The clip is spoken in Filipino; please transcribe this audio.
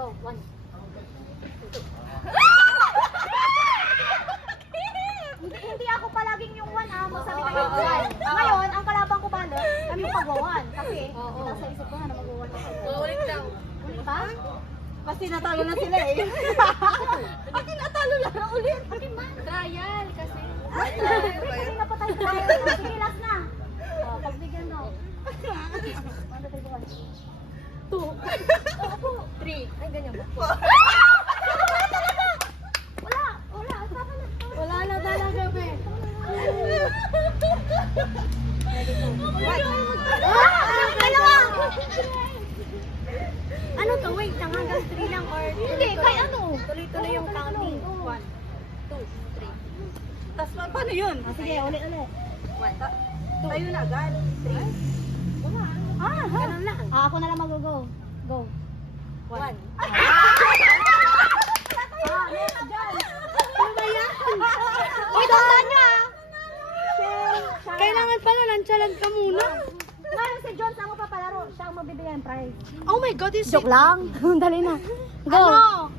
Go, 1. Hindi ako palaging yung 1 masabi kayo yung 1. Ngayon, ang kalabang ko balo, kami yung pag-1. Kasi, nasa isip ko na mag-1 ako. Ulit daw. Ulit ba? Kasi natalo na sila eh. Akin natalo lang na ulit. Akin man. Trial kasi. Hindi na pa tayo tayo. Sige, last na. Pagbigyan na. 1, 2, 3, 4. 2. 3. Ay, ganyan ba? Wala. Wala. Tama na. Wala na talaga, be. Dalawa. Ano to? Wait, hanggang 3 lang or Hindi, kay ano? tuloy-tuloy yung counting. 1, 2, 3. Tapos paano yun? Sige, ulit. 1. Tayo na agad. 3. Ganun lang. Ako na lang mag-go. Go. 1. Next, John. Ano ba yan? Uy, tandaan niya. Kailangan pala, nonchalant ka muna. Ngayon si John, saan mo papalaro? Siya ang magbibigay ng prize. Oh my God, is Joke lang. Dali na. Go. Ano?